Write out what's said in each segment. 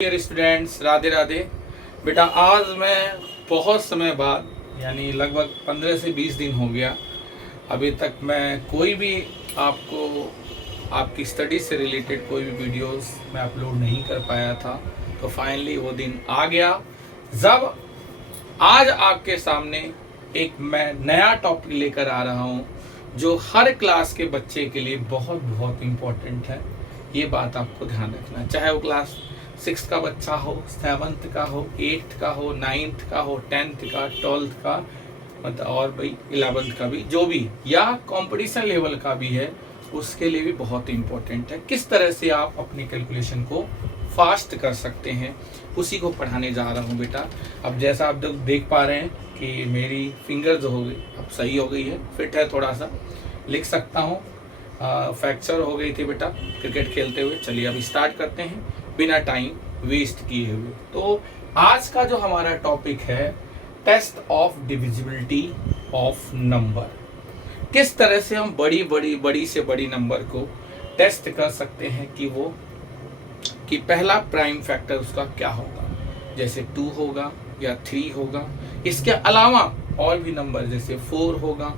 Dear students, Radhe Radhe. बेटा आज मैं बहुत समय बाद यानी लगभग 15 से 20 दिन हो गया, अभी तक मैं कोई भी आपको आपकी स्टडी से रिलेटेड कोई भी वीडियोस मैं अपलोड नहीं कर पाया था। तो फाइनली वो दिन आ गया जब आज आपके सामने एक मैं नया टॉपिक लेकर आ रहा हूँ जो हर क्लास के बच्चे के लिए बहुत बहुत इम्पोर्टेंट है। ये बात आपको ध्यान रखना, चाहे वो क्लास 6 का बच्चा हो, 7th का हो, 8th का हो, 9th का हो, 10th का, 12th का, मतलब और भाई 11th का भी, जो भी या कंपटीशन लेवल का भी है, उसके लिए भी बहुत इम्पोर्टेंट है। किस तरह से आप अपनी कैलकुलेशन को फास्ट कर सकते हैं, उसी को पढ़ाने जा रहा हूँ बेटा। अब जैसा आप लोग देख पा रहे हैं कि मेरी फिंगर जो हो गई अब सही हो गई है, फिट है, थोड़ा सा लिख सकता हूँ। फ्रैक्चर हो गई थी बेटा क्रिकेट खेलते हुए। चलिए अब स्टार्ट करते हैं बिना टाइम वेस्ट किए हुए। तो आज का जो हमारा टॉपिक है, test of divisibility of number. किस तरह से हम बड़ी से बड़ी नंबर को टेस्ट कर सकते हैं कि पहला प्राइम फैक्टर उसका क्या होगा, जैसे 2 होगा या 3 होगा। इसके अलावा और भी नंबर जैसे 4 होगा,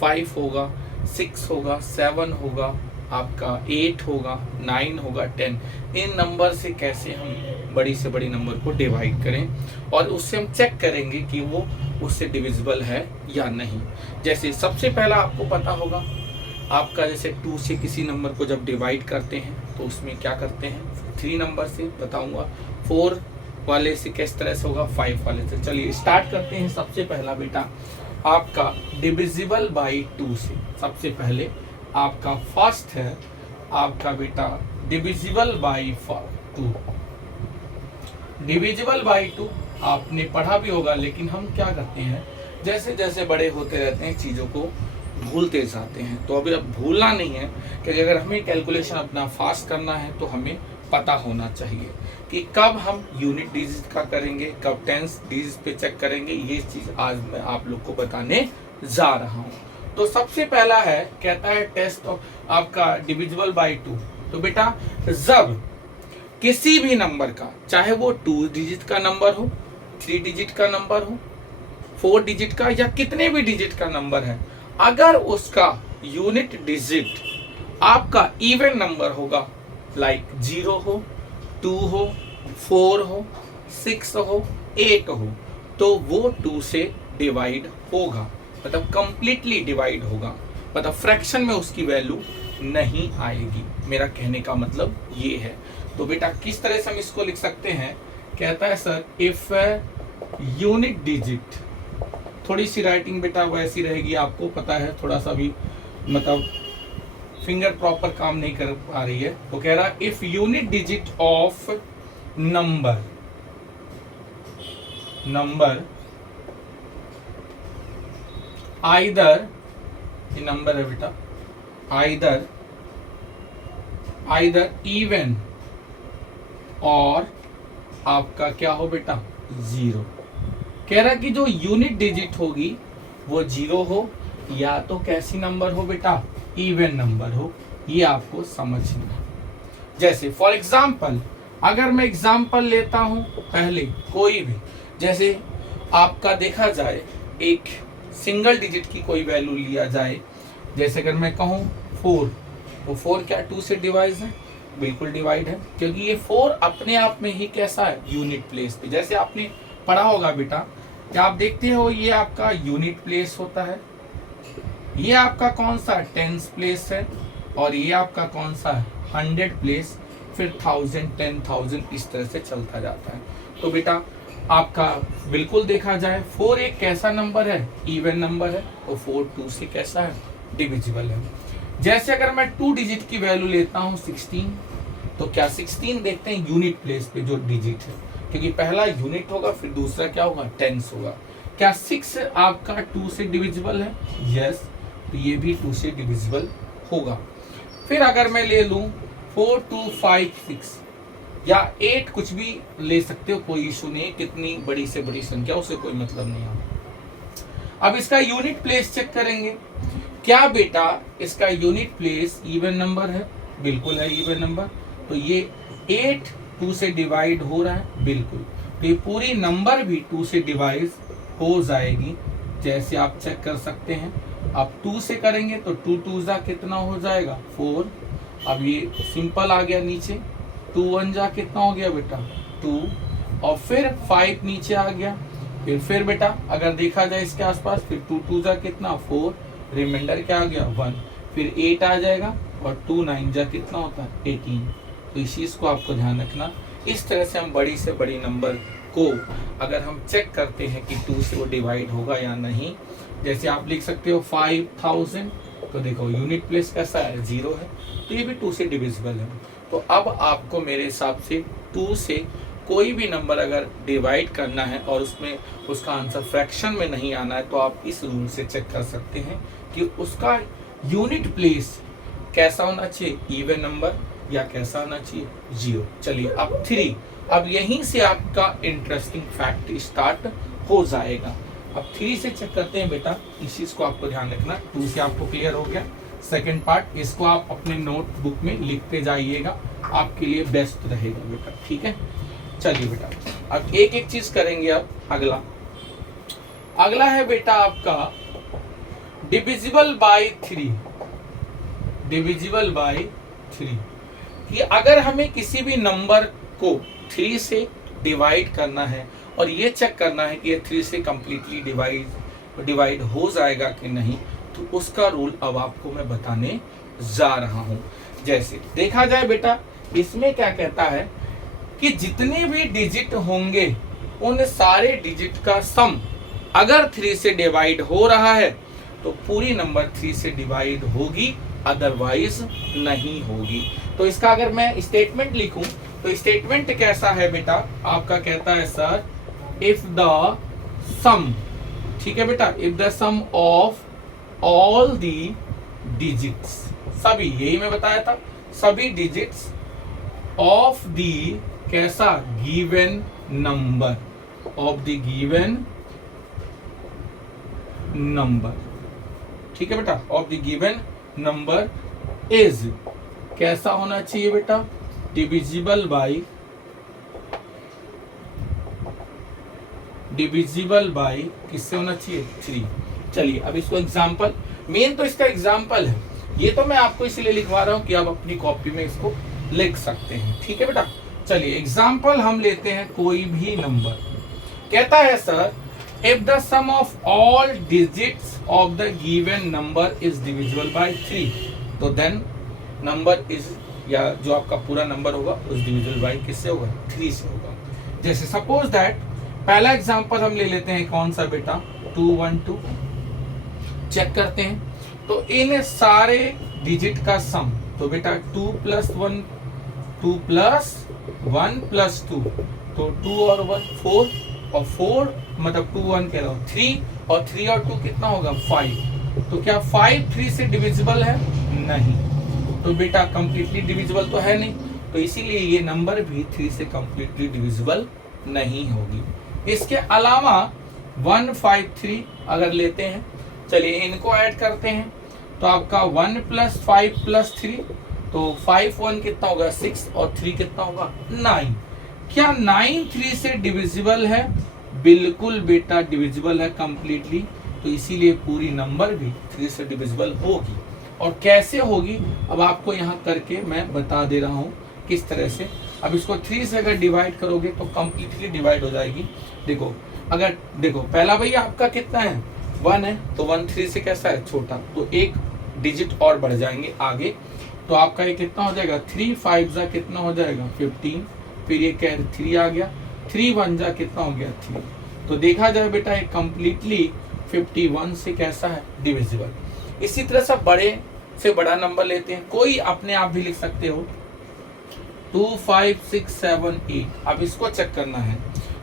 5 होगा, 6 होगा, 7 होगा, आपका 8 होगा, 9 होगा, 10। इन नंबर से कैसे हम बड़ी से बड़ी नंबर को डिवाइड करें और उससे हम चेक करेंगे कि वो उससे डिविजिबल है या नहीं। जैसे सबसे पहला आपको पता होगा आपका, जैसे 2 से किसी नंबर को जब डिवाइड करते हैं तो उसमें क्या करते हैं, 3 नंबर से बताऊंगा, 4 वाले से किस तरह से होगा, 5 वाले से। चलिए स्टार्ट करते हैं। सबसे पहला बेटा आपका डिविजिबल बाई 2 से। सबसे पहले आपका फर्स्ट है आपका बेटा डिविजिबल बाई 2। डिविजिबल बाई 2 आपने पढ़ा भी होगा, लेकिन हम क्या करते हैं, जैसे जैसे बड़े होते रहते हैं चीज़ों को भूलते जाते हैं। तो अभी अब भूलना नहीं है, क्योंकि अगर हमें कैलकुलेशन अपना फास्ट करना है तो हमें पता होना चाहिए कि कब हम यूनिट डिजिट का करेंगे, कब टेंस डिजिट पे चेक करेंगे। ये चीज़ आज मैं आप लोग को बताने जा रहा हूँ। तो सबसे पहला है, कहता है टेस्ट ऑफ आपका डिविजिबल बाई 2। तो बेटा जब किसी भी नंबर का, चाहे वो 2 डिजिट का नंबर हो, 3 डिजिट का नंबर हो, 4 डिजिट का, या कितने भी डिजिट का नंबर है, अगर उसका यूनिट डिजिट आपका इवन नंबर होगा, लाइक 0 हो, 2 हो, 4 हो, 6 हो, 8 हो, तो वो 2 से डिवाइड होगा, मतलब कंप्लीटली डिवाइड होगा, मतलब फ्रैक्शन में उसकी वैल्यू नहीं आएगी। मेरा कहने का मतलब ये है। तो बेटा किस तरह से हम इसको लिख सकते हैं, कहता है सर इफ यूनिट डिजिट, थोड़ी सी राइटिंग बेटा वैसी रहेगी, आपको पता है थोड़ा सा भी मतलब फिंगर प्रॉपर काम नहीं कर पा रही है। वो कह रहा if unit digit of number either, ये नंबर है बेटा, आइदर इवन और आपका क्या हो बेटा 0। कह रहा कि जो यूनिट डिजिट होगी वो 0 हो, या तो कैसी नंबर हो बेटा, इवन नंबर हो। ये आपको समझना है। जैसे फॉर एग्जाम्पल, अगर मैं एग्जाम्पल लेता हूं पहले कोई भी, जैसे आपका देखा जाए एक सिंगल डिजिट की कोई वैल्यू लिया जाए, जैसे अगर मैं कहूं 4, तो 4 क्या 2 से डिवाइड है, बिल्कुल डिवाइड है, क्योंकि ये 4 अपने आप में ही कैसा है, यूनिट प्लेस पे। जैसे आपने पढ़ा होगा बेटा, क्या आप देखते हो ये आपका यूनिट प्लेस होता है, ये आपका कौन सा टेंस प्लेस है, और ये आपका कौन सा है 100 प्लेस, फिर 1000, 10,000, इस तरह से चलता जाता है। तो बेटा आपका बिल्कुल देखा जाए 4 एक कैसा नंबर है, इवन नंबर है, तो 4 2 से कैसा है, डिविजिबल है। जैसे अगर मैं 2 डिजिट की वैल्यू लेता हूँ 16, तो क्या 16 देखते हैं यूनिट प्लेस पे जो डिजिट है, क्योंकि पहला यूनिट होगा, फिर दूसरा क्या होगा, टेंस होगा। क्या 6 आपका 2 से डिविजिबल है, यस, तो ये भी 2 से डिविजिबल होगा। फिर अगर मैं ले लूं 4 2 5 6 या 8, कुछ भी ले सकते हो, कोई इशू नहीं, कितनी बड़ी से बड़ी संख्या उससे कोई मतलब नहीं आता। अब इसका यूनिट प्लेस चेक करेंगे, क्या बेटा इसका यूनिट प्लेस इवन नंबर है, बिल्कुल है इवन नंबर, तो ये 8 2 से डिवाइड हो रहा है, बिल्कुल। तो ये पूरी नंबर भी 2 से डिवाइड हो जाएगी, जैसे आप चेक कर सकते हैं। अब 2 से करेंगे तो 2 2 जा कितना हो जाएगा 4। अब ये सिंपल आ गया नीचे, 2 1 जा कितना हो गया बेटा 2, और फिर 5 नीचे आ गया। फिर बेटा अगर देखा जाए इसके आसपास, फिर 2 2 जा कितना 4, रिमाइंडर क्या आ गया 1, फिर 8 आ जाएगा, और 2 9 जा कितना होता है 18। तो इस चीज को आपको ध्यान रखना। इस तरह से हम बड़ी से बड़ी नंबर को अगर हम चेक करते हैं कि 2 से वो डिवाइड होगा या नहीं, जैसे आप लिख सकते हो 5000, तो देखो यूनिट प्लेस कैसा है 0 है, तो ये भी 2 से डिविजिबल है। तो अब आपको मेरे हिसाब से 2 से कोई भी नंबर अगर डिवाइड करना है और उसमें उसका आंसर फ्रैक्शन में नहीं आना है, तो आप इस रूल से चेक कर सकते हैं कि उसका यूनिट प्लेस कैसा होना चाहिए, इवन नंबर या कैसा होना चाहिए 0। चलिए अब 3, अब यहीं से आपका इंटरेस्टिंग फैक्ट स्टार्ट हो जाएगा। अब 3 से चेक करते हैं बेटा, इस चीज को आपको ध्यान रखना। 2 से आपको क्लियर हो गया। सेकंड पार्ट, इसको आप अपने नोटबुक में लिखते जाइएगा, आपके लिए बेस्ट रहेगा बेटा, ठीक है। चलिए बेटा अब एक एक चीज करेंगे। अब अगला है बेटा आपका डिविजिबल बाय 3। डिविजिबल बाय 3 कि अगर हमें किसी भी नंबर को 3 से डिवाइड करना है और ये चेक करना है कि ये 3 से कंप्लीटली डिवाइड हो जाएगा कि नहीं, तो उसका रूल अब आपको मैं बताने जा रहा हूं। जैसे देखा जाए बेटा, इसमें क्या कहता है कि जितने भी डिजिट होंगे उन सारे डिजिट का सम अगर 3 से डिवाइड हो रहा है तो पूरी नंबर 3 से डिवाइड होगी, अदरवाइज नहीं होगी। तो इसका अगर मैं स्टेटमेंट लिखूं तो स्टेटमेंट कैसा है बेटा, आपका कहता है सर इफ द सम, ठीक है बेटा, if the sum of all the digits, सभी, यही मैं बताया था, सभी डिजिट्स ऑफ द कैसा given number, of the given number, ठीक है बेटा, of the given number is कैसा होना चाहिए बेटा, डिविजिबल बाय किससे होना चाहिए 3। चलिए अब इसको एग्जाम्पल, मेन तो इसका एग्जाम्पल है, ये तो मैं आपको इसलिए लिखवा रहा हूं कि आप अपनी कॉपी में इसको लिख सकते हैं, ठीक है बेटा। चलिए एग्जाम्पल हम लेते हैं कोई भी नंबर, कहता है sir if the sum of all digits of the given number is divisible by 3, तो देन नंबर इज, या जो आपका पूरा नंबर होगा उस डिविजिबल बाय किससे होगा 3 से होगा। जैसे सपोज दैट पहला एग्जांपल हम ले लेते हैं, कौन सा बेटा 212, चेक करते हैं तो इन सारे डिजिट का सम, तो बेटा 2 + 1 2 + 1 + 2, तो 2 और 1 4, और 4 मतलब 2 1 कह रहा हूं 3, और 3 और 2 कितना होगा 5। तो क्या 5 3 से डिविजिबल है, नहीं, तो बेटा कंप्लीटली डिविजिबल तो है नहीं, तो इसीलिए ये नंबर भी 3 से कंप्लीटली डिविजिबल नहीं होगी। इसके अलावा 153 अगर लेते हैं, चलिए इनको ऐड करते हैं, तो आपका 1 + 5 + 3, तो 5 1 कितना होगा 6, और 3 कितना होगा 9। क्या 9 3 से डिविजिबल है, बिल्कुल बेटा डिविजिबल है कंप्लीटली, तो इसीलिए पूरी नंबर भी 3 से डिविजिबल होगी। और कैसे होगी अब आपको यहाँ करके मैं बता दे रहा हूँ किस तरह से। अब इसको 3 से अगर डिवाइड करोगे तो कंप्लीटली डिवाइड हो जाएगी। देखो अगर देखो पहला भैया आपका कितना है 1 है, तो 1 3 से कैसा है छोटा, तो एक डिजिट और बढ़ जाएंगे आगे, तो आपका ये कितना हो जाएगा 3 5 जा कितना हो जाएगा 15, फिर ये क्या 3 आ गया, 3 1 जा कितना हो गया 3। तो देखा जाए बेटा ये कंप्लीटली 51 से कैसा है डिविजिबल। इसी तरह से बड़े से बड़ा नंबर लेते हैं, कोई अपने आप भी लिख सकते हो 2 5 6 7 8। अब इसको चेक करना है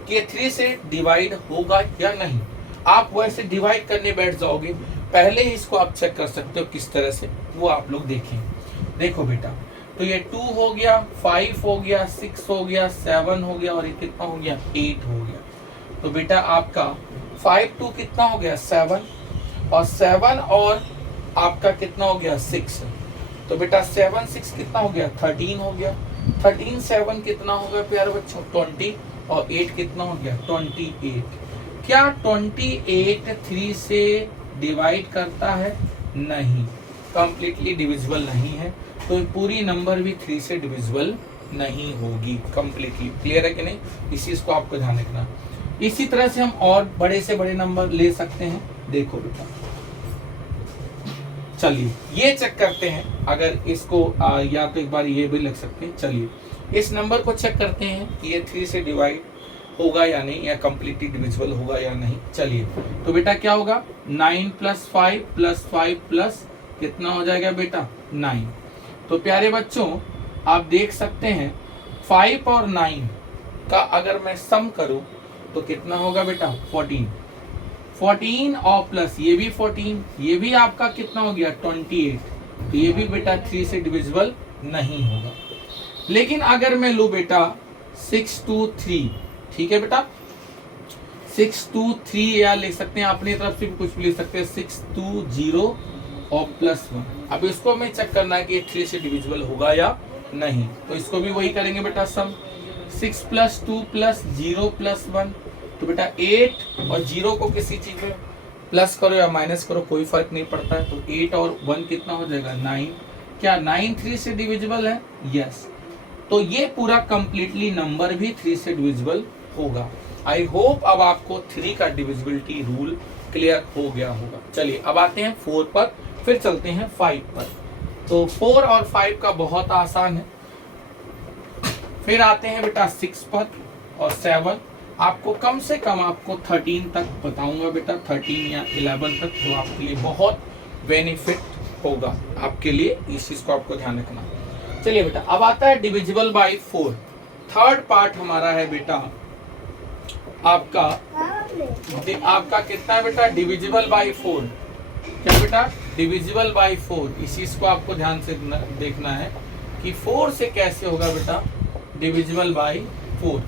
कि ये 3 से डिवाइड होगा या नहीं। आप वैसे डिवाइड करने बैठ जाओगे, पहले ही इसको आप चेक कर सकते हो किस तरह से, वो आप लोग देखें। देखो बेटा, तो ये 2 हो गया, 5 हो गया, 6 हो गया, 7 हो गया, और ये कितना हो गया 8 हो गया। तो बेटा आपका 5 2 कितना हो गया 7, और 7 और आपका कितना हो गया 6, तो बेटा 7 6 कितना हो गया 13 हो गया। 13 7 कितना होगा प्यारे बच्चों 20 और 8 कितना हो गया 28। क्या 28 3 से डिवाइड करता है? नहीं, कंप्लीटली डिविजिबल नहीं है, तो पूरी नंबर भी 3 से डिविजिबल नहीं होगी कंप्लीटली। क्लियर है कि नहीं? इस चीज को आपको ध्यान रखना। इसी तरह से हम और बड़े से बड़े नंबर ले सकते हैं। देखो बेटा, चलिए ये चेक करते हैं। अगर इसको या तो एक बार ये भी लिख सकते हैं। चलिए इस नंबर को चेक करते हैं कि ये 3 से डिवाइड होगा या नहीं, या कंप्लीटली डिविजिबल होगा या नहीं। चलिए तो बेटा क्या होगा 9 + 5 + 5 प्लस कितना हो जाएगा बेटा 9। तो प्यारे बच्चों आप देख सकते हैं 5 और 9 का अगर मैं सम करूं तो कितना होगा बेटा 14 और प्लस ये भी 14, ये भी आपका कितना हो गया 28। तो ये भी बेटा 3 से डिविजिबल नहीं होगा। लेकिन अगर मैं लूं बेटा 6 2 3, ठीक है बेटा 6 2 3, या लिख सकते हैं अपनी तरफ से भी कुछ भी लिख सकते हैं 6 2 0 और +1। अब इसको हमें चेक करना है कि ये 3 से डिविजिबल होगा या नहीं। तो इसको भी वही करेंगे बेटा सम 6 + 2 + 0 + 1। तो बेटा 8 और 0 को किसी चीज में प्लस करो या माइनस करो कोई फर्क नहीं पड़ता है। तो 8 और 1 कितना हो जाएगा 9। क्या 9 3 से डिविजिबल है? यस। तो ये पूरा कंप्लीटली नंबर भी 3 से डिविजिबल होगा। आई होप अब आपको 3 का डिविजिबिलिटी रूल क्लियर हो गया होगा। चलिए अब आते हैं 4 पर, फिर चलते हैं 5 पर। तो 4 और 5 का बहुत आसान है। फिर आते हैं बेटा 6 पर और 7। आपको कम से कम आपको 13 तक बताऊंगा बेटा, 13 या 11 तक, तो आपके लिए बहुत बेनिफिट होगा आपके लिए। इस चीज को आपको ध्यान रखना। चलिए बेटा अब आता है डिविजिबल बाय 4। थर्ड पार्ट हमारा है बेटा आपका कितना है बेटा डिविजिबल बाय 4। क्या बेटा डिविजिबल बाय 4। इस चीज को आपको ध्यान से देखना है कि 4 से कैसे होगा बेटा डिविजिबल बाय 4।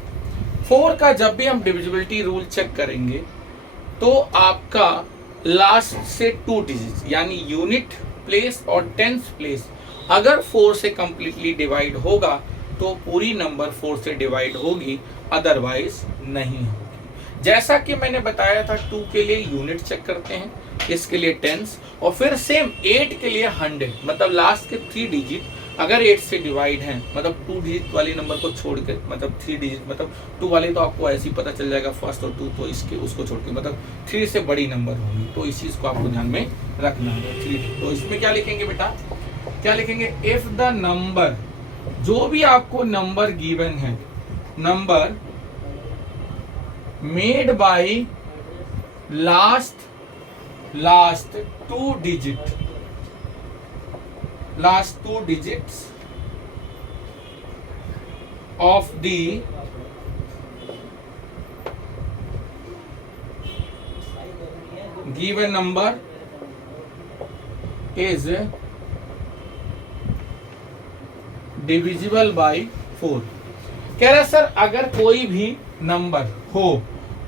4 का जब भी हम डिविजिबिलिटी रूल चेक करेंगे तो आपका लास्ट से 2 डिजिट यानी यूनिट प्लेस और टेंथ प्लेस अगर 4 से कंप्लीटली डिवाइड होगा तो पूरी नंबर 4 से डिवाइड होगी, अदरवाइज नहीं होगी। जैसा कि मैंने बताया था 2 के लिए यूनिट चेक करते हैं, इसके लिए टेंस, और फिर सेम 8 के लिए 100, मतलब लास्ट के 3 डिजिट अगर 8 से डिवाइड है, मतलब 2 डिजिट वाले नंबर को छोड़ के, मतलब 3 डिजिट, मतलब 2 वाले तो आपको ऐसे ही पता चल जाएगा फर्स्ट और 2, तो इसके उसको छोड़ के मतलब 3 से बड़ी नंबर होगी। तो इस चीज को आपको ध्यान में रखना है 3। तो इसमें क्या लिखेंगे बेटा, क्या लिखेंगे, इफ द नंबर, जो भी आपको नंबर गिवन है, number made by last 2 digit, last 2 digits of the given number is divisible by 4। कह रहा सर अगर कोई भी नंबर हो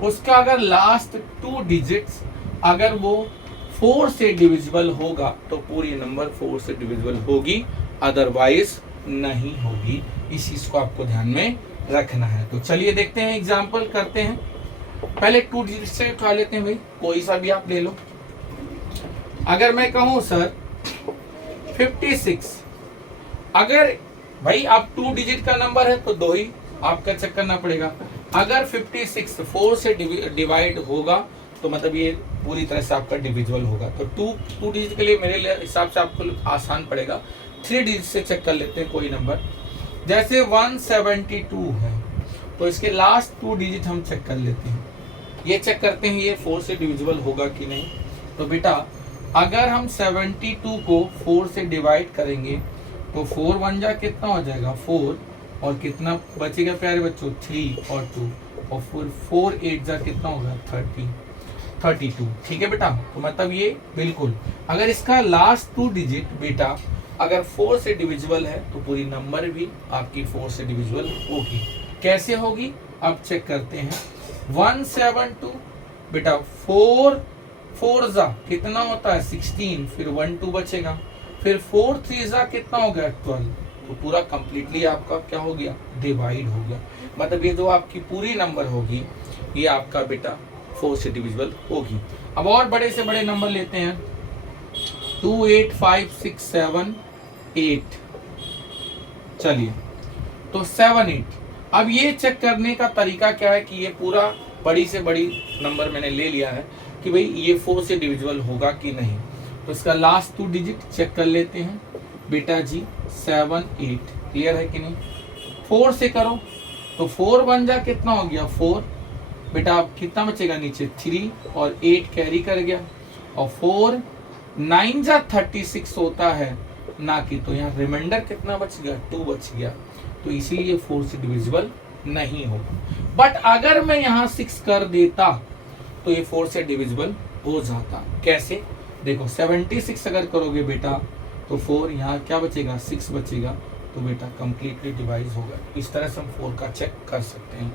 उसका अगर लास्ट 2 डिजिट्स अगर वो 4 से डिविजिबल होगा तो पूरी नंबर 4 से डिविजिबल होगी, अदरवाइज नहीं होगी। इस चीज को आपको ध्यान में रखना है। तो चलिए देखते हैं, एग्जांपल करते हैं। पहले 2 डिजिट से उठा लेते हैं भाई, कोई सा भी आप ले लो। अगर मैं कहूं सर 56, अगर भाई आप 2 डिजिट का नंबर है तो 2 ही आपका चेक करना पड़ेगा। अगर 56 4 से डिवाइड होगा तो मतलब ये पूरी तरह से आपका डिविजिबल होगा। तो 2 डिजिट के लिए मेरे हिसाब से आपको आसान पड़ेगा। 3 डिजिट से चेक कर लेते हैं कोई नंबर, जैसे 172 है तो इसके लास्ट 2 डिजिट हम चेक कर लेते हैं। ये चेक करते हैं ये 4 से डिविजिबल होगा कि नहीं। तो बेटा अगर हम 72 को 4 से डिवाइड करेंगे तो 4 1 जा कितना हो जाएगा 4, और कितना बचेगा प्यारे बच्चों 3 और 2, और फिर 4 8 जा कितना होगा 32। ठीक है बेटा। तो मतलब ये बिल्कुल, अगर इसका लास्ट 2 डिजिट बेटा अगर 4 से डिविजिबल है तो पूरी नंबर भी आपकी 4 से डिविजिबल होगी। कैसे होगी अब चेक करते हैं। 172 बेटा 4 जा कितना होता है 16, फिर 1 2 बचेगा, फिर 4 3 जा कितना हो गया 12, तो पूरा कंप्लीटली आपका क्या हो गया, डिवाइड हो गया। मतलब ये जो आपकी पूरी नंबर होगी ये आपका बेटा 4 से डिविजिबल होगी। अब और बड़े से बड़े नंबर लेते हैं, 2 8 5 6 7 8, चलिए तो 7 8। अब ये चेक करने का तरीका क्या है कि ये पूरा बड़ी से बड़ी नंबर मैंने ले लिया है कि भाई ये 4 से डिविजिबल होगा कि नहीं। तो इसका लास्ट 2 डिजिट चेक कर लेते हैं बेटा जी, 7 8, क्लियर है कि नहीं। 4 से करो तो 4 बन जा कितना हो गया 4, बेटा अब कितना बचेगा नीचे 3 और 8 कैरी कर गया, और 4 9 जा 36 होता है ना कि, तो यहाँ रिमाइंडर कितना बच गया 2 बच गया, तो इसीलिए 4 से डिविजिबल नहीं होगा। बट अगर मैं यहाँ 6 कर देता तो ये 4 से डिविजिबल हो जाता। कैसे, देखो 76 अगर करोगे बेटा तो 4 यहाँ क्या बचेगा 6 बचेगा, तो बेटा कंप्लीटली डिवाइड होगा। इस तरह से हम 4 का चेक कर सकते हैं।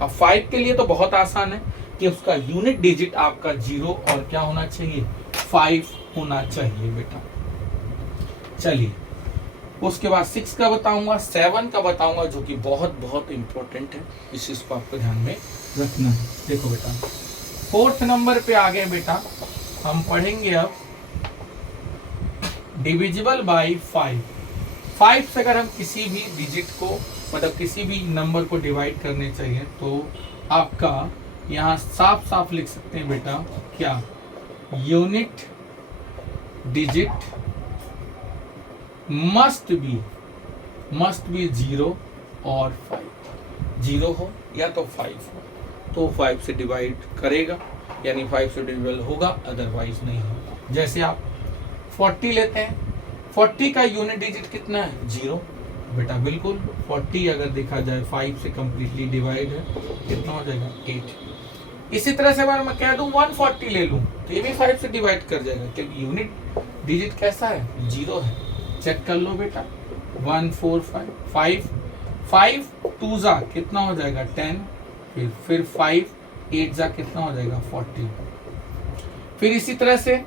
अब 5 के लिए तो बहुत आसान है कि उसका यूनिट डिजिट आपका 0 और क्या होना चाहिए 5 होना चाहिए बेटा। चलिए उसके बाद 6 का बताऊंगा, 7 का बताऊंगा, जो कि बहुत बहुत इंपॉर्टेंट है, इस चीज को आपको ध्यान में रखना है। देखो बेटा 4th नंबर पे आ गए बेटा, हम पढ़ेंगे अब डिविजिबल बाय 5। 5 से अगर हम किसी भी डिजिट को मतलब किसी भी नंबर को डिवाइड करने चाहिए तो आपका यहाँ साफ साफ लिख सकते हैं बेटा क्या, यूनिट डिजिट मस्ट बी 0 और 5, 0 हो या तो 5 हो, तो 5 से डिवाइड करेगा यानी 5 से डिविजिबल होगा, अदरवाइज नहीं होगा। जैसे आप 40 लेते हैं, 40 का यूनिट डिजिट कितना है 0, बेटा बिल्कुल 40 अगर देखा जाए 5 से कंप्लीटली डिवाइड है, कितना हो जाएगा 8। इसी तरह से अगर मैं कह दूं 140 ले लूं तो ये भी 5 से डिवाइड कर जाएगा, क्योंकि यूनिट डिजिट कैसा है 0 है। चेक कर लो बेटा 1 4 5 5 2 जा कितना हो जाएगा 10, फिर 5 8 जा कितना हो जाएगा 40। फिर इसी तरह से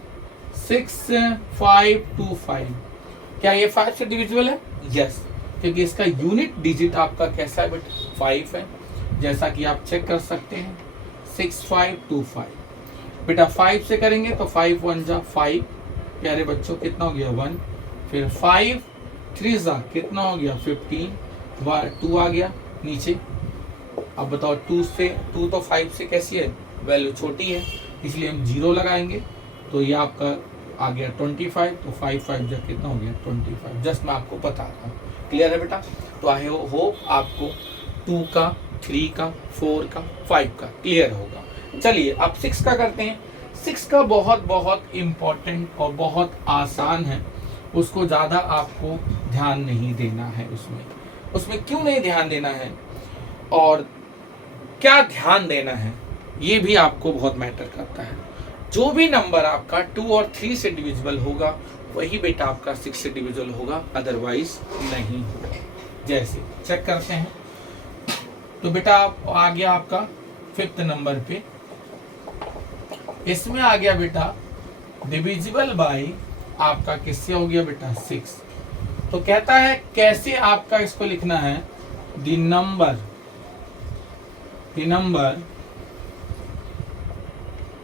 6 5 2 5, क्या ये 5 से डिविजिबल है? यस, क्योंकि इसका यूनिट डिजिट आपका कैसा है बेटा 5 है, जैसा कि आप चेक कर सकते हैं 6 5 2 5। बेटा 5 से करेंगे तो 5 1 जा 5, प्यारे बच्चों कितना हो गया 1, फिर 5 3 जा कितना हो गया 15, 2 आ गया नीचे। अब बताओ 2 तो 5 से कैसी है, वैल्यू छोटी है, इसलिए हम 0 लगाएंगे, तो ये आपका आ गया 25, तो 5 5 जा कितना हो गया 25। जस्ट मैं आपको बता रहा हूँ, क्लियर है बेटा। तो आई होप आपको 2 का 3 का 4 का 5 का क्लियर होगा। चलिए अब 6 का करते हैं। 6 का बहुत बहुत इम्पोर्टेंट और बहुत आसान है, उसको ज़्यादा आपको ध्यान नहीं देना है। उसमें क्यों नहीं ध्यान देना है और क्या ध्यान देना है ये भी आपको बहुत मैटर करता है। जो भी नंबर आपका 2 और 3 से डिविजिबल होगा वही बेटा आपका 6 से डिविजिबल होगा, अदरवाइज नहीं होगा। जैसे चेक करते हैं तो बेटा आ गया आपका 5th नंबर पे, इसमें आ गया बेटा डिविजिबल बाय आपका किससे हो गया बेटा 6। तो कहता है कैसे आपका इसको लिखना है, the number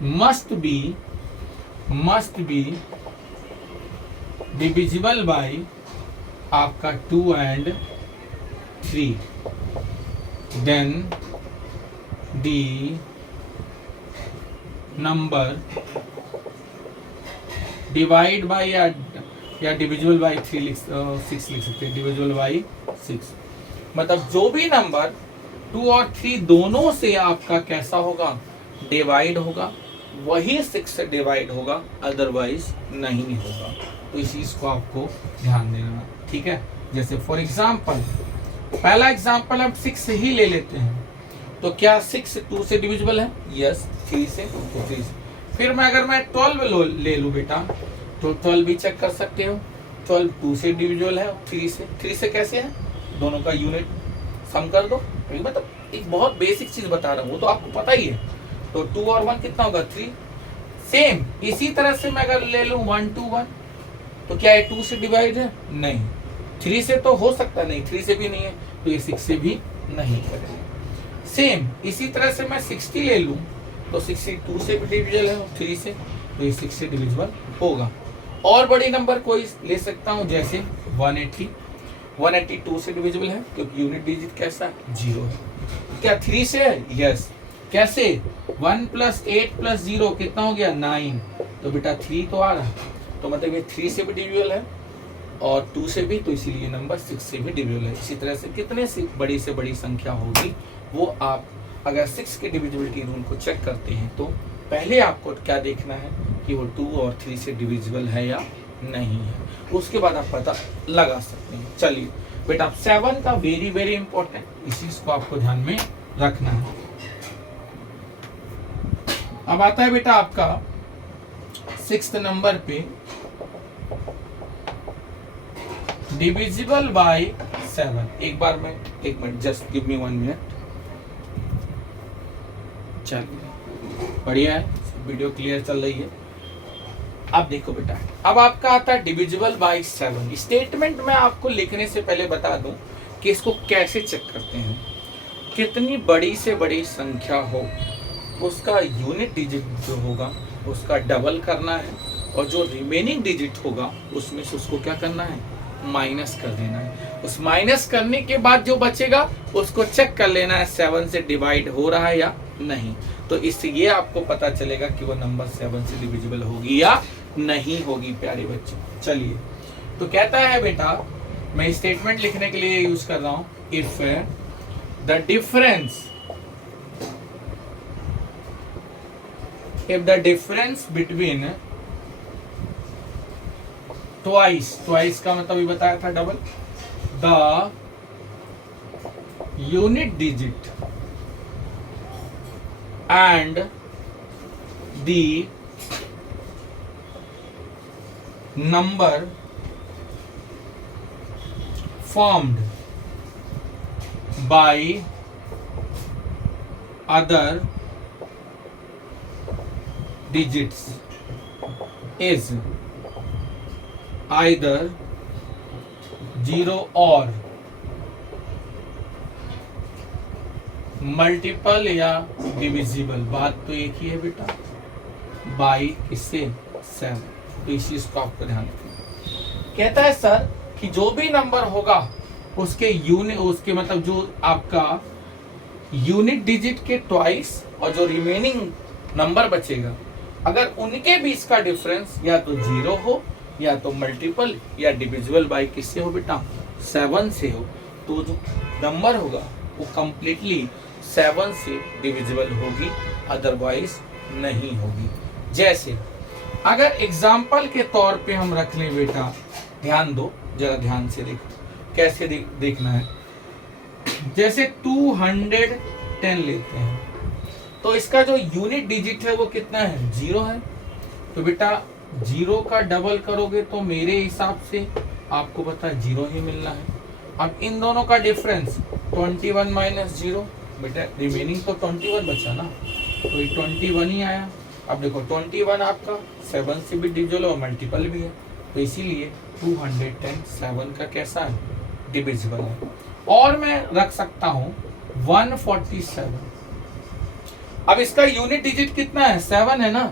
must be divisible by आपका 2 and 3, then the number divide by या डिविजिबल बाय 6 लिख सकते हैं, डिविजिबल बाय 6। मतलब जो भी नंबर 2 और 3 दोनों से आपका कैसा होगा डिवाइड होगा, वही 6 से डिवाइड होगा, अदरवाइज नहीं होगा। तो इस चीज को आपको ध्यान देना, ठीक है। जैसे फॉर एग्जाम्पल पहला एग्जाम्पल हम 6 से ही ले लेते हैं, तो क्या 6 2 से डिविजिबल है? यस, 3 से तो 3 से। फिर अगर मैं 12 ले लूँ बेटा तो 12 भी चेक कर सकते हो, 12 2 से डिविजिबल है, 3 से कैसे है, दोनों का यूनिट सम कर दो। मतलब एक बहुत बेसिक चीज बता रहा हूँ, वो तो आपको पता ही है। तो 2 और 1 कितना होगा 3। सेम इसी तरह से मैं अगर ले लूँ 1 2 1, तो क्या ये 2 से डिवाइड है? नहीं। 3 से तो हो सकता नहीं, 3 से भी नहीं है, तो ये 6 से भी नहीं करेगा। सेम इसी तरह से मैं 60 ले लूं तो 62 से भी डिविजिबल है, 3 से, तो ये 6 से डिविजिबल होगा। और बड़ी नंबर कोई ले सकता हूं, जैसे 180, 182 से डिविजिबल है क्योंकि यूनिट डिजिट कैसा है, 0 है। क्या 3 से है? यस। कैसे? 1 + 8 + 0 कितना हो गया, 9, तो बेटा 3 तो आ रहा है, तो मतलब ये 3 से भी डिविजिबल है और 2 से भी, तो इसीलिए नंबर 6 से भी डिविजिबल है। इसी तरह से कितने से बड़ी संख्या होगी वो आप अगर 6 के डिविजिबिलिटी रूल को चेक करते हैं तो पहले आपको क्या देखना है कि वो 2 और 3 से डिविजिबल है या नहीं है, उसके बाद आप पता लगा सकते हैं। चलिए बेटा 7 का वेरी वेरी इंपॉर्टेंट, इस चीज को आपको ध्यान में रखना है। अब आता है बेटा आपका 6th नंबर पे डिविजिबल बाय 7। एक minute just give me 1 minute. चलिए बढ़िया है, वीडियो क्लियर चल रही है। अब देखो बेटा, अब आपका आता है डिविजिबल बाय 7। स्टेटमेंट में आपको लिखने से पहले बता दूं कि इसको कैसे चेक करते हैं। कितनी बड़ी से बड़ी संख्या हो उसका यूनिट डिजिट जो होगा उसका डबल करना है, और जो रिमेनिंग डिजिट होगा उसमें से उसको क्या करना है, माइनस कर देना है। उस माइनस करने के बाद जो बचेगा उसको चेक कर लेना है 7 से डिवाइड हो रहा है या नहीं। तो इससे ये आपको पता चलेगा कि वो नंबर 7 से डिविजिबल होगी या नहीं होगी प्यारे बच्चे। चलिए तो कहता है बेटा, मैं स्टेटमेंट लिखने के लिए यूज कर रहा हूं, if the difference between twice का मतलब ये बताया था double, the unit digit and the number formed by other digits is either 0 or multiple या डिविजिबल। बात तो एक ही है बेटा, बाई इससे 7, तो इस चीज को आपको ध्यान रखना। कहता है सर कि जो भी नंबर होगा उसके मतलब जो आपका यूनिट डिजिट के ट्वाइस और जो रिमेनिंग नंबर बचेगा, अगर उनके बीच का डिफरेंस या तो 0 हो या तो मल्टीपल या डिविजिबल बाई किससे हो बेटा, 7 से हो, तो जो नंबर होगा वो कंप्लीटली 7 से डिविजिबल होगी, अदरवाइज नहीं होगी। जैसे अगर एग्जाम्पल के तौर पे हम रख लें बेटा, ध्यान दो जरा, ध्यान से देखो कैसे देखना है। जैसे 210 लेते हैं तो इसका जो यूनिट डिजिट है वो कितना है, 0 है, तो बेटा 0 का डबल करोगे तो मेरे हिसाब से आपको पता है 0 ही मिलना है। अब इन दोनों का डिफरेंस 21 - 0, बेटा रिमेनिंग तो 21 बचा ना, तो ये 21 ही आया। अब देखो 21 आपका 7 से भी डिविजिबल और मल्टीपल भी है, तो इसीलिए 210 7 का कैसा है, डिविजिबल है। और मैं रख सकता हूं 147। अब इसका यूनिट डिजिट कितना है, 7 है ना,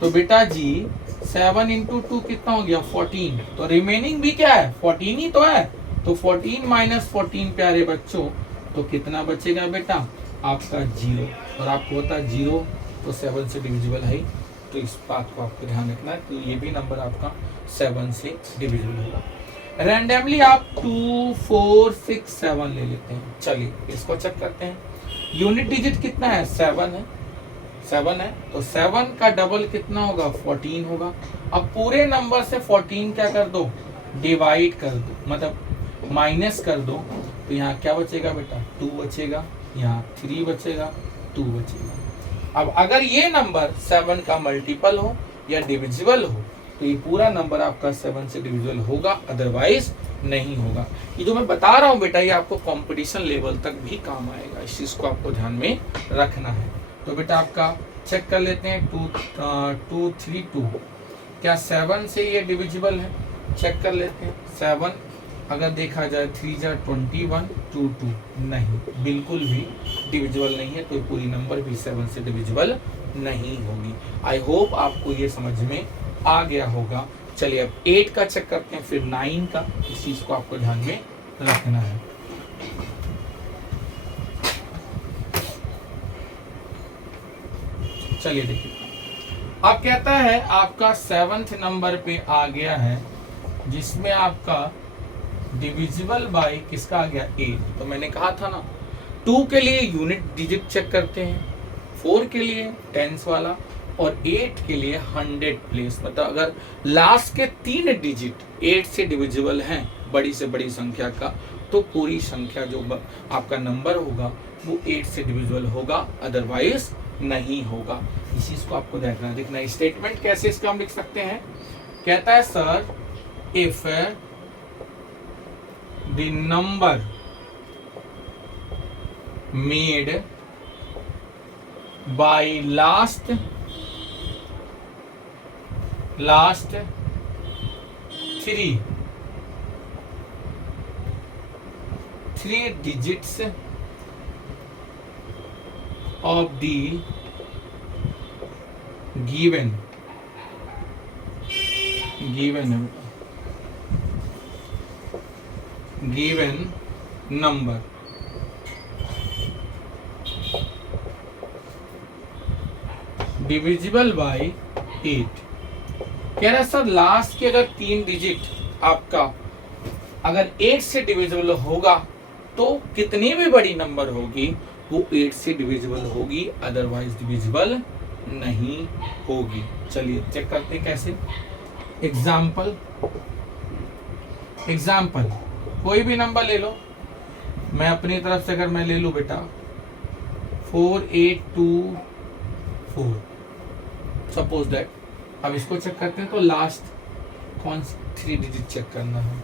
तो बेटा जी 7 × 2 कितना हो गया, 14, तो रिमेनिंग भी क्या है, 14 ही तो है, तो 14 - 14 प्यारे बच्चों, तो कितना बचेगा बेटा आपका 0, और आपको होता है 0 तो 7 से डिविजिबल है, तो इस बात को आपको ध्यान रखना है कि ये भी नंबर आपका 7 से डिविजिबल होगा। रैंडमली आप 2 4 6 7 ले लेते हैं। चलिए इसको चेक करते हैं। यूनिट डिजिट कितना है, 7 है, 7 है, तो 7 का डबल कितना होगा, 14 होगा। अब पूरे नंबर से 14 क्या कर दो, डिवाइड कर दो, मतलब माइनस कर दो, तो यहाँ क्या बचेगा बेटा, 2 बचेगा, यहाँ 3 बचेगा, 2 बचेगा। अब अगर ये नंबर 7 का मल्टीपल हो या डिविजिबल हो तो ये पूरा नंबर आपका 7 से डिविजिबल होगा, अदरवाइज नहीं होगा। ये जो मैं बता रहा हूँ बेटा, ये आपको कंपटीशन लेवल तक भी काम आएगा, इस चीज को आपको ध्यान में रखना है। तो बेटा आपका चेक कर लेते हैं, 232 क्या 7 से ये डिविजिबल है, चेक कर लेते हैं। 7 अगर देखा जाए 3 जा 21, 2 2 नहीं, बिल्कुल भी डिविजिबल नहीं है, तो पूरी नंबर भी 7 से डिविजिबल नहीं होगी। आई होप आपको ये समझ में आ गया होगा। चलिए अब 8 का चेक करते हैं, फिर 9 का। इस चीज को आपको ध्यान में रखना है। चलिए देखिए, अब कहता है आपका 7th नंबर पे आ गया है, जिसमें आपका डिविजिबल बाय किसका आ गया 8। तो मैंने कहा था ना 2 के लिए यूनिट डिजिट चेक करते हैं, 4 के लिए टेंस वाला, और 8 के लिए 100 प्लेस। मतलब अगर लास्ट के 3 डिजिट 8 से डिविजिबल हैं, बड़ी से बड़ी संख्या का, तो पूरी संख्या जो आपका नंबर होगा वो 8 से डिविजिबल होगा, अदरवाइज नहीं होगा। इस चीज को आपको देखना। स्टेटमेंट कैसे इसका हम लिख सकते हैं, कहता है sir if the number made by last 3 digits of the given number divisible by 8। कह रहा है सर लास्ट के अगर 3 डिजिट आपका अगर 8 से डिविजिबल होगा तो कितनी भी बड़ी नंबर होगी वो 8 से डिविजिबल होगी, अदरवाइज डिविजिबल नहीं होगी। चलिए चेक करते हैं कैसे। एग्जाम्पल कोई भी नंबर ले लो, मैं अपनी तरफ से अगर मैं ले लूं बेटा 4824, सपोज दैट। अब इसको चेक करते हैं, तो लास्ट कौन सी 3 डिजिट चेक करना है।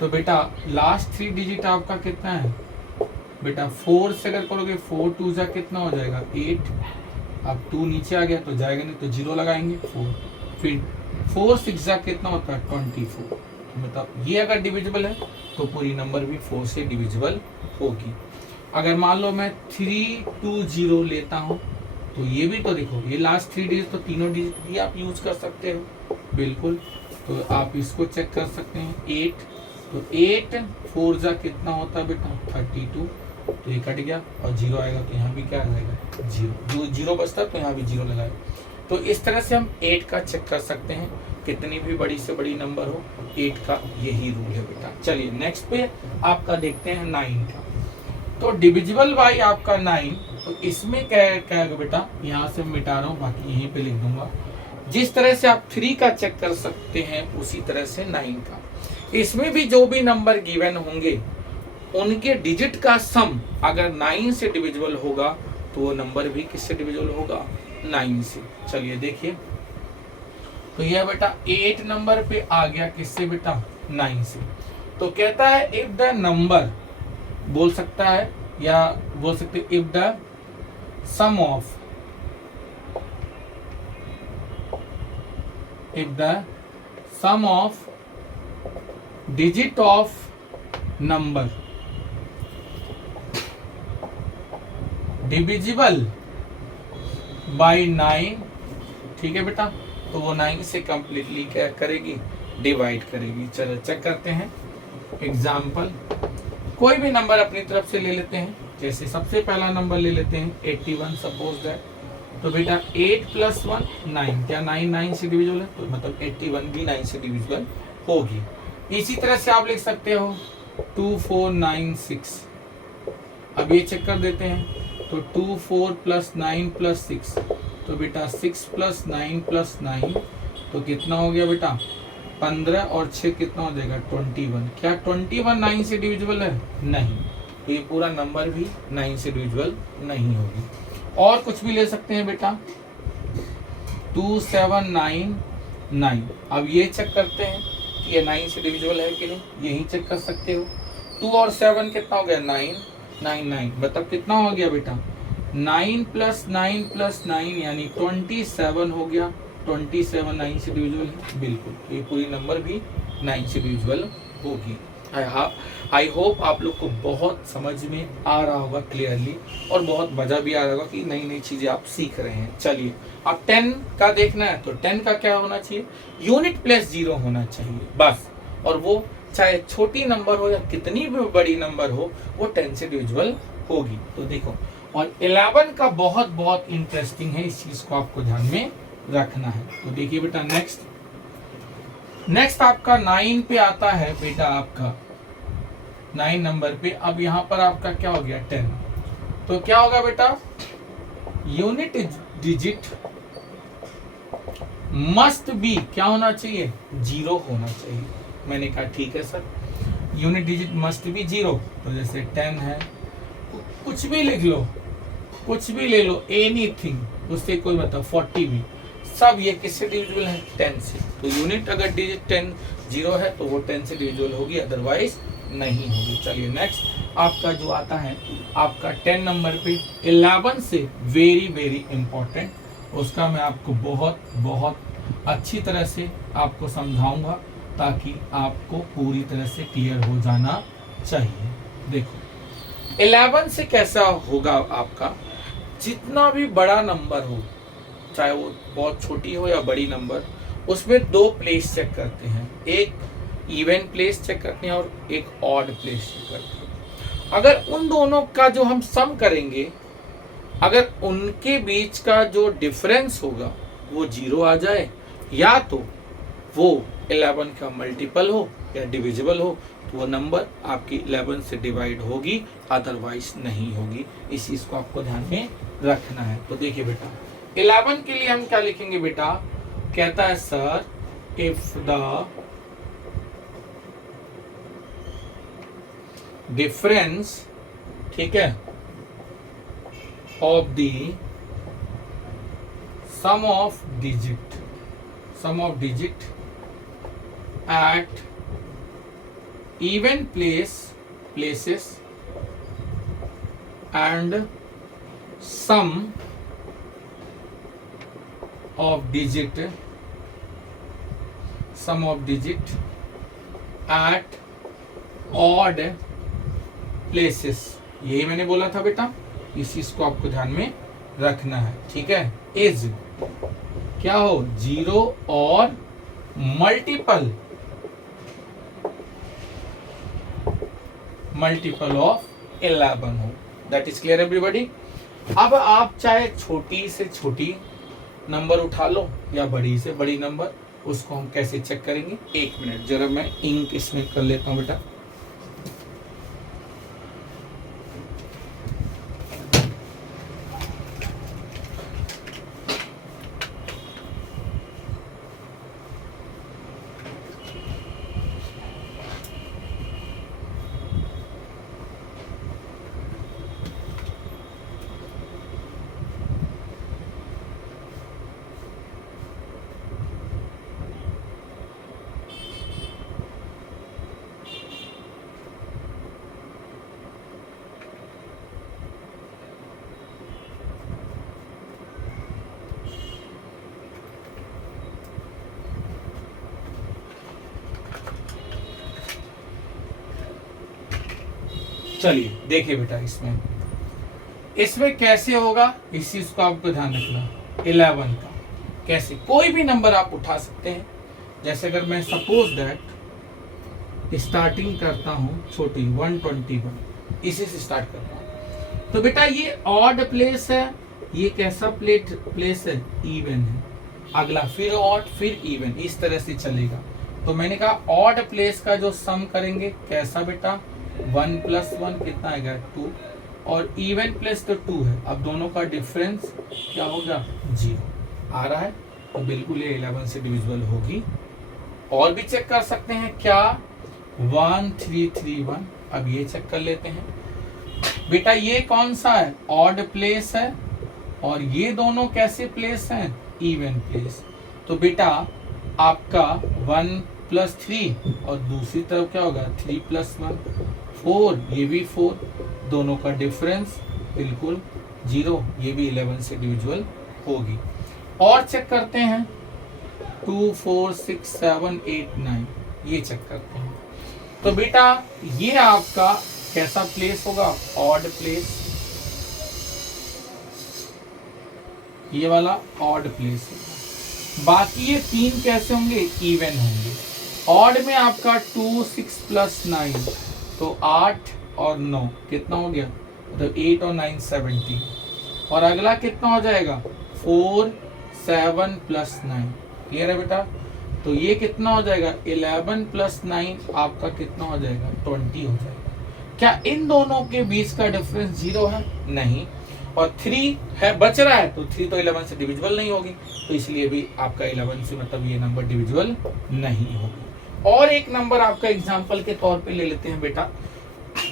तो बेटा लास्ट 3 डिजिट आपका कितना है बेटा, 4 से अगर करोगे 4 2 जा कितना हो जाएगा 8। अब 2 नीचे आ गया तो जाएगा नहीं, तो 0 लगाएंगे 4। फिर 4 6 जा कितना होता है 24। मतलब ये अगर डिविजिबल है तो पूरी नंबर भी 4 से डिविजिबल होगी। अगर मान लो मैं 320 लेता हूँ, तो ये भी तो देखो, ये लास्ट 3 डिजिट तो तीनों डिजिट भी आप यूज कर सकते हो, बिल्कुल। तो आप इसको चेक कर सकते हैं 8, तो 8 4 जा कितना होता है बेटा 32। तो ये कट गया और 0 आएगा, तो यहाँ भी क्या आ जाएगा 0। 0 बचता तो यहाँ भी 0 लगाएगा। तो इस तरह से हम 8 का चेक कर सकते हैं, कितनी भी बड़ी से बड़ी नंबर हो 8 का यही रूल है बेटा। चलिए नेक्स्ट पे आपका देखते हैं 9 का। तो डिविजिबल बाय आपका 9, तो इसमें क्या है बेटा, यहाँ से मिटा रहा हूँ, बाकी यहीं पे लिख दूंगा। जिस तरह से आप 3 का चेक कर सकते हैं उसी तरह से 9 का। इसमें भी जो भी नंबर गिवन होंगे उनके डिजिट का सम अगर 9 से डिविजिबल होगा तो वो नंबर भी किससे डिविजिबल होगा 9 से। चलिए देखिए, तो यह बेटा 8 नंबर पे आ गया किससे बेटा 9 से। तो कहता है इफ द नंबर, बोल सकता है या बोल सकते if the sum of, if the sum of digit of number divisible by 9, ठीक है बेटा, तो वो 9 से कंप्लीटली क्या करेगी डिवाइड करेगी। चलो चेक करते हैं एग्जाम्पल। कोई भी नंबर अपनी तरफ से ले लेते हैं, जैसे सबसे पहला नंबर ले लेते हैं 81 सपोज दैट। तो बेटा 8 + 1 9, क्या 9 से डिविजिबल है, तो मतलब 81 भी 9 से डिविजिबल होगी। इसी तरह से आप लिख सकते हो 2496। अब ये चेक कर देते हैं, तो 24 + 9 + 6, तो बेटा 6 + 9 + 9, तो कितना हो गया बेटा 15, और 6 कितना हो जाएगा 21। क्या 21 9 से डिविजिबल है, नहीं, तो ये पूरा नंबर भी 9 से डिविजिबल नहीं होगी। और कुछ भी ले सकते हैं बेटा 2799। अब ये चेक करते हैं कि ये 9 से डिविजिबल है कि नहीं, यही चेक कर सकते हो। 2 और 7 कितना हो गया 9 9 9, मतलब कितना हो गया बेटा 9 + 9 + 9 यानी 27 हो गया। 27 9 से डिविजिबल है, बिल्कुल, ये पूरी नंबर भी 9 से डिविजिबल होगी। आई होप आप लोग को बहुत समझ में आ रहा होगा क्लियरली, और बहुत मजा भी आ रहा होगा कि नई नई चीजें आप सीख रहे हैं। चलिए अब 10 का देखना है, तो 10 का क्या होना चाहिए, यूनिट प्लेस 0 होना चाहिए बस, और वो चाहे छोटी नंबर हो या कितनी भी बड़ी नंबर हो, वो 10 से डिविजिबल होगी। तो देखो, और 11 का बहुत बहुत इंटरेस्टिंग है, इस चीज को आपको ध्यान में रखना है। तो देखिए बेटा, नेक्स्ट आपका 9 पे आता है बेटा, आपका 9 नंबर पे। अब यहां पर आपका क्या हो गया, 10। तो क्या होगा बेटा, यूनिट डिजिट मस्ट बी क्या होना चाहिए, 0 होना चाहिए। मैंने कहा ठीक है sir, unit digit must be 0। तो जैसे 10 है, कुछ भी लिख लो, कुछ भी ले लो, एनीथिंग, उससे कोई मतलब 40 भी, सब ये किससे डिविजिबल है, 10 से। तो यूनिट अगर डिजिट 10 0 है तो वो 10 से डिविजिबल होगी, अदरवाइज नहीं होगी। चलिए नेक्स्ट आपका जो आता है, आपका 10 नंबर पे 11 से वेरी वेरी इंपॉर्टेंट, उसका मैं आपको बहुत बहुत अच्छी तरह से आपको समझाऊंगा, ताकि आपको पूरी तरह से क्लियर हो जाना चाहिए। देखो 11 से कैसा होगा आपका, जितना भी बड़ा नंबर हो, चाहे वो बहुत छोटी हो या बड़ी नंबर, उसमें 2 प्लेस चेक करते हैं, एक इवन प्लेस चेक करते हैं और एक ऑड प्लेस चेक करते हैं। अगर उन दोनों का जो हम सम करेंगे, अगर उनके बीच का जो डिफरेंस होगा वो 0 आ जाए, या तो वो 11 का मल्टीपल हो या डिविजिबल हो, तो वो नंबर आपकी 11 से डिवाइड होगी, अदरवाइज नहीं होगी। इस चीज को आपको ध्यान में रखना है। तो देखिए बेटा, 11 के लिए हम क्या लिखेंगे बेटा, कहता है सर, इफ द डिफरेंस, ठीक है, of the sum of digit at even places and sum of digit at odd places, यही मैंने बोला था बेटा, इस चीज को आपको ध्यान में रखना है, ठीक है। इज क्या हो, 0 और मल्टीपल ऑफ 11 हो। That is clear everybody. अब आप चाहे छोटी से छोटी नंबर उठा लो या बड़ी से बड़ी नंबर, उसको हम कैसे चेक करेंगे, 1 मिनट जरा मैं इंक इसमें कर लेता हूं बेटा। चलिए देखिए बेटा, इसमें कैसे होगा, इस चीज को आपको ध्यान रखना। 11 का कैसे, कोई भी नंबर आप उठा सकते हैं। जैसे अगर मैं सपोज दैट स्टार्टिंग करता हूं छोटी 121, इसी से स्टार्ट करता हूं, तो बेटा ये ऑड प्लेस है, ये कैसा प्लेस है, इवन है। अगला फिर ऑड फिर इवन, इस तरह से चलेगा। तो मैंने कहा ऑड प्लेस का जो सम करेंगे कैसा बेटा, 1 + 1 कितना आएगा, 2, और इवन प्लेस तो 2 है। अब दोनों का डिफरेंस क्या होगा, 0 आ रहा है, तो बिल्कुल ये 11 से डिविजिबल होगी। और भी चेक कर सकते हैं क्या, 1 3 3 1। अब ये चेक कर लेते हैं बेटा, ये कौन सा है, ऑड प्लेस है, और ये दोनों कैसे प्लेस हैं, इवन प्लेस। तो बेटा आपका 1 + 3 और दूसरी तरफ क्या होगा, 3 + 1 4, ये भी 4, दोनों का डिफरेंस बिल्कुल 0, ये भी 11 से डिविजिबल होगी। और चेक करते हैं 2 4 6 7 8 9, ये चेक करते हैं। तो बेटा ये आपका कैसा प्लेस होगा, ऑड प्लेस, ये वाला ऑड प्लेस होगा। बाकी ये 3 कैसे होंगे, इवन होंगे। ऑड में आपका 2 6 प्लस 9, तो 8 और 9 कितना हो गया, मतलब 8 और 9 17। और अगला कितना हो जाएगा, 4 7 प्लस 9। क्लियर है बेटा। तो ये कितना हो जाएगा, 11 प्लस 9 आपका कितना हो जाएगा, 20 हो जाएगा। क्या इन दोनों के बीच का डिफरेंस 0 है, नहीं। और 3 है बच रहा है, तो 3 तो 11 से डिविजिबल नहीं होगी, तो इसलिए भी आपका 11 से मतलब ये नंबर डिविजिबल नहीं होगी। और एक नंबर आपका एग्जांपल के तौर पे ले लेते हैं बेटा,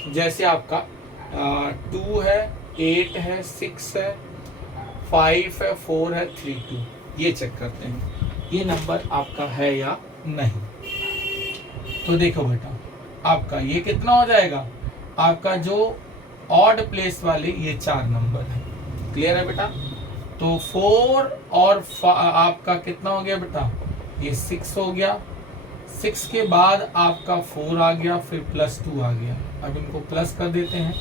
जैसे आपका 2 है, 8 है, 6 है, 5 है, 4 है, 3 2। ये चेक करते हैं ये नंबर आपका है या नहीं। तो देखो बेटा आपका ये कितना हो जाएगा, आपका जो ऑड प्लेस वाले ये 4 नंबर है। क्लियर है बेटा। तो 4 और आपका कितना हो गया बेटा, ये 6 हो गया। 6 के बाद आपका 4 आ गया, फिर प्लस 2 आ गया। अब इनको प्लस कर देते हैं,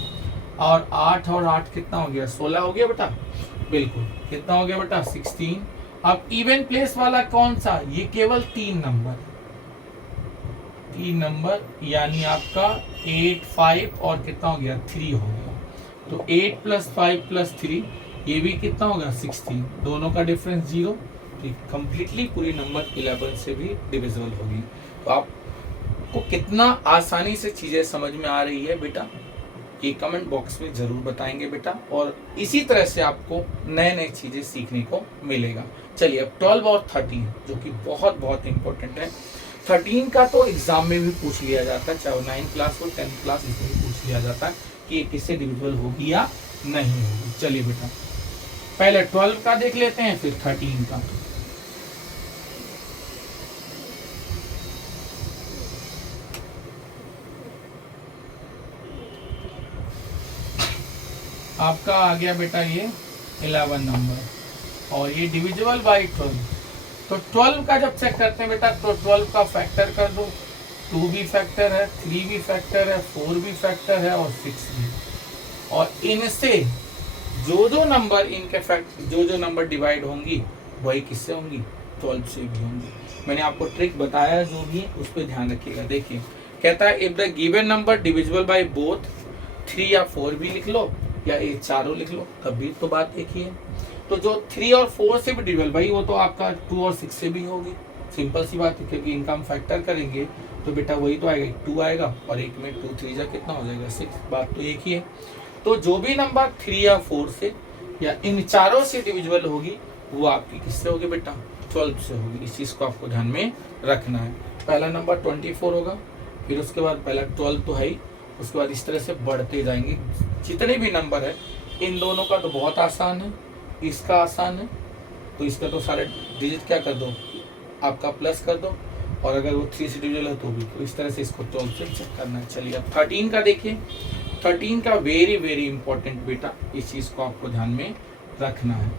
और 8 और 8 कितना हो गया, 16 हो गया बेटा। बिल्कुल कितना हो गया बेटा, 16। अब इवन प्लेस वाला कौन सा, ये केवल 3 नंबर, 3 नंबर, यानी आपका 8 5 और कितना हो गया, 3 हो गया। तो 8 प्लस 5 प्लस 3 ये भी कितना होगा, 16। दोनों का डिफरेंस 0, ठीक। कंप्लीटली पूरी नंबर 11 से भी डिविजिबल होगी। तो आपको कितना आसानी से चीजें समझ में आ रही है बेटा, ये कमेंट बॉक्स में जरूर बताएंगे बेटा। और इसी तरह से आपको नए नए चीजें सीखने को मिलेगा। चलिए अब 12 और 13 जो कि बहुत बहुत इंपॉर्टेंट है। 13 का तो एग्जाम में भी पूछ लिया जाता है, चाहे वो 9th क्लास हो 10th क्लास, इसमें भी पूछ लिया जाता है कि ये किससे डिविजिबल होगी या नहीं होगी। चलिए बेटा पहले 12 का देख लेते हैं, फिर 13 का। आपका आ गया बेटा ये 11 नंबर, और ये डिविजिबल बाई 12। तो 12 का जब चेक करते हैं बेटा, तो 12 का फैक्टर कर दो। 2 भी फैक्टर है, 3 भी फैक्टर है, 4 भी फैक्टर है, और 6 भी। और इनसे जो नंबर इनके जो नंबर डिवाइड होंगी वही किससे होंगी, 12 से भी होंगी। मैंने आपको ट्रिक बताया जो भी उस पर ध्यान रखिएगा। देखिए कहता है if the given number divisible by both 3 या 4 भी लिख लो, या ये चारों लिख लो, तब भी तो बात एक ही है। तो जो 3 और 4 से भी डिविजिबल, भाई वो तो आपका 2 और 6 से भी होगी। सिंपल सी बात है, क्योंकि इनका हम फैक्टर करेंगे तो बेटा वही तो आएगा, 2 आएगा, और एक में 2 3 जा कितना हो जाएगा, 6। बात तो एक ही है। तो जो भी नंबर 3 या 4 से या इन चारों से डिविजिबल होगी वो आपकी किससे होगी बेटा, 12 से होगी। इस चीज को आपको ध्यान में रखना है। पहला नंबर 24 होगा, फिर उसके बाद पहला 12 तो है ही, उसके बाद इस तरह से बढ़ते जाएंगे। जितने भी नंबर है इन दोनों का तो बहुत आसान है, इसका आसान है, तो इसका तो सारे डिजिट क्या कर दो, आपका प्लस कर दो, और अगर वो 3 से डिविजिबल है तो भी। तो इस तरह से इसको 12 से चेक करना है। चलिए अब 13 का देखिए। 13 का वेरी वेरी इंपॉर्टेंट बेटा, इस चीज को आपको ध्यान में रखना है।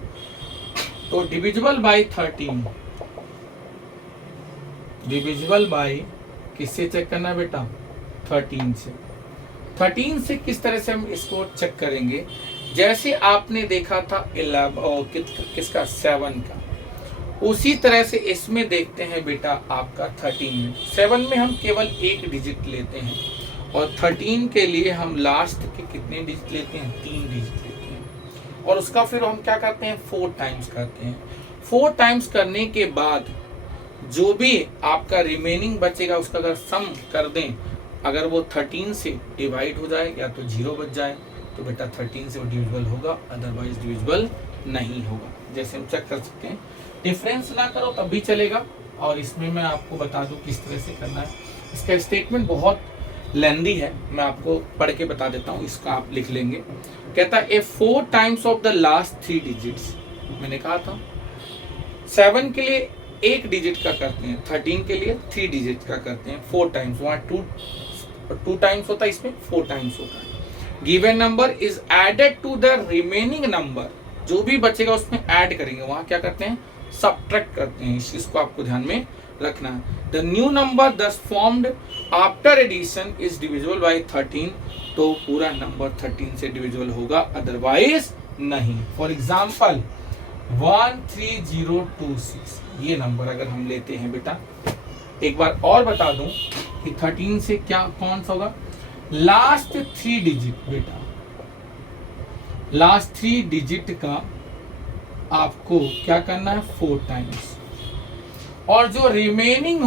तो डिविजिबल बाय 13, डिविजिबल बाय किससे चेक करना है बेटा, 13 से। 13 से किस तरह से हम इसको चेक करेंगे, जैसे आपने देखा था 11 किसका 7 का, उसी तरह से इसमें देखते हैं बेटा आपका 13 में। 7 में हम केवल एक डिजिट लेते हैं, और 13 के लिए हम लास्ट के कितने डिजिट लेते हैं, 3 डिजिट लेते हैं। और उसका फिर हम क्या करते हैं, 4 टाइम्स करते हैं। 4 टाइम्स करने के बाद जो भी आपका रिमेनिंग बचेगा उसका अगर सम कर दें, अगर वो 13 से डिवाइड हो जाए या तो 0 बच जाए, तो बेटा 13 से वो डिविजिबल होगा, अदरवाइज डिविजिबल नहीं होगा। जैसे हम चेक कर सकते हैं, डिफरेंस ना करो तब भी चलेगा, और इसमें मैं आपको बता दूं किस तरह से करना है। इसका स्टेटमेंट बहुत लेंदी है, मैं आपको पढ़ के बता देता हूँ, इसका आप लिख लेंगे। कहता है ए 4 times of the last 3 digits. मैंने कहा था 7 के लिए एक डिजिट का करते हैं, 13 के लिए 3 डिजिट का करते हैं, 4 टाइम्स। वहाँ 2 टाइम्स होता है, इसमें 4 टाइम्स होता है। Given number is added to the remaining number, जो भी बचेगा उसमें ऐड करेंगे, वहाँ क्या करते हैं, सब्ट्रैक्ट करते हैं। इस चीज को आपको ध्यान में रखना है। The new number thus formed after addition is divisible by 13, तो पूरा नंबर 13 से डिविजिबल होगा, अदरवाइज नहीं। फॉर एग्जाम्पल 13026 ये नंबर अगर हम लेते हैं बेटा, एक बार और बता दूं कि 13 से क्या कौन सा होगा, लास्ट 3 डिजिट बेटा, लास्ट 3 डिजिट का आपको क्या करना है 4 टाइम्स, और जो रिमेनिंग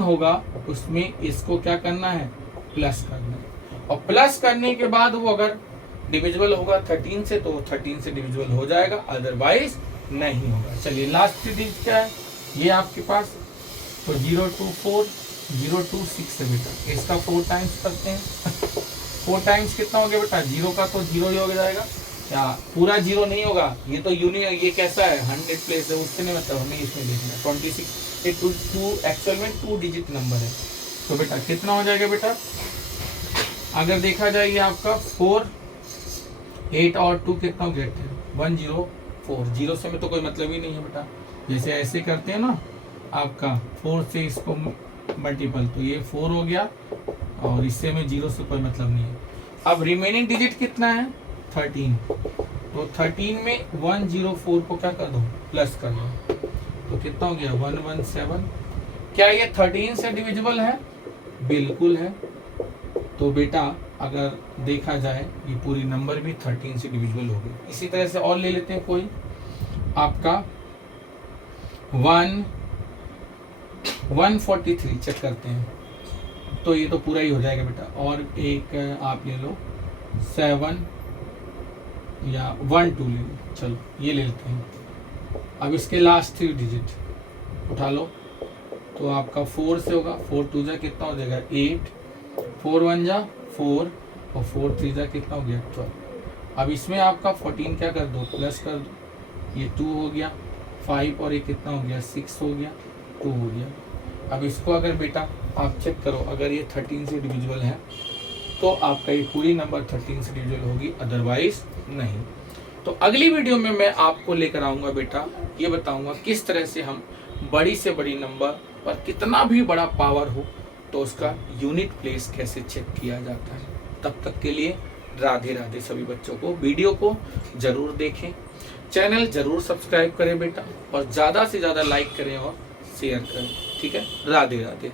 होगा उसमें इसको क्या करना है प्लस करना है, और प्लस करने के बाद वो अगर डिविजिबल होगा 13 से तो 13 से डिविजिबल हो जाएगा, अदरवाइज नहीं होगा। चलिए लास्ट 3 डिजिट क्या है ये आपके पास, तो 024026 है बेटा, इसका 4 टाइम्स करते हैं 4 टाइम्स कितना हो गया बेटा, 0 का तो 0 ही हो जाएगा, क्या पूरा 0 नहीं होगा, ये तो यूनियन, ये कैसा है 100 प्लेस है, उससे नहीं मतलब हमें इसमें देखना है 26, ये 2 एक्चुअल में 2 डिजिट नंबर है, तो बेटा कितना हो जाएगा बेटा, अगर देखा जाए ये आपका 4 8 और 2 कितना हो गया 104, 0 से में तो कोई मतलब ही नहीं है बेटा, जैसे ऐसे करते हैं ना आपका 4 से इसको मल्टीपल, तो ये 4 हो गया और इससे में 0 से कोई मतलब नहीं है। अब रिमेनिंग डिजिट कितना है 13, तो 13 में 104 को क्या कर दो प्लस कर दो, तो कितना हो गया 117। क्या ये 13 से डिविजिबल है, बिल्कुल है, तो बेटा अगर देखा जाए ये पूरी नंबर भी 13 से डिविजिबल हो गई। इसी तरह से और ले लेते हैं कोई आपका 143 चेक करते हैं, तो ये तो पूरा ही हो जाएगा बेटा, और एक आप ले लो 7 या 12 ले लो, चलो ये ले लेते हैं। अब इसके लास्ट 3 डिजिट उठा लो, तो आपका 4 से होगा, 4 2 जा कितना हो जाएगा 8, 4 1 जा 4 और 4 3 जा कितना हो गया 12। अब इसमें आपका 14 क्या कर दो प्लस कर दो, ये 2 हो गया, 5 और ये कितना हो गया 6 हो गया, 2 हो गया। अब इसको अगर बेटा आप चेक करो, अगर ये 13 से डिविजिबल है तो आपका ये पूरी नंबर 13 से डिविजिबल होगी, अदरवाइज नहीं। तो अगली वीडियो में मैं आपको लेकर आऊँगा बेटा, ये बताऊँगा किस तरह से हम बड़ी से बड़ी नंबर पर कितना भी बड़ा पावर हो तो उसका यूनिट प्लेस कैसे चेक किया जाता है। तब तक के लिए राधे राधे सभी बच्चों को। वीडियो को जरूर देखें, चैनल जरूर सब्सक्राइब करें बेटा, और ज़्यादा से ज़्यादा लाइक करें और शेयर करें, ठीक है। राधे राधे।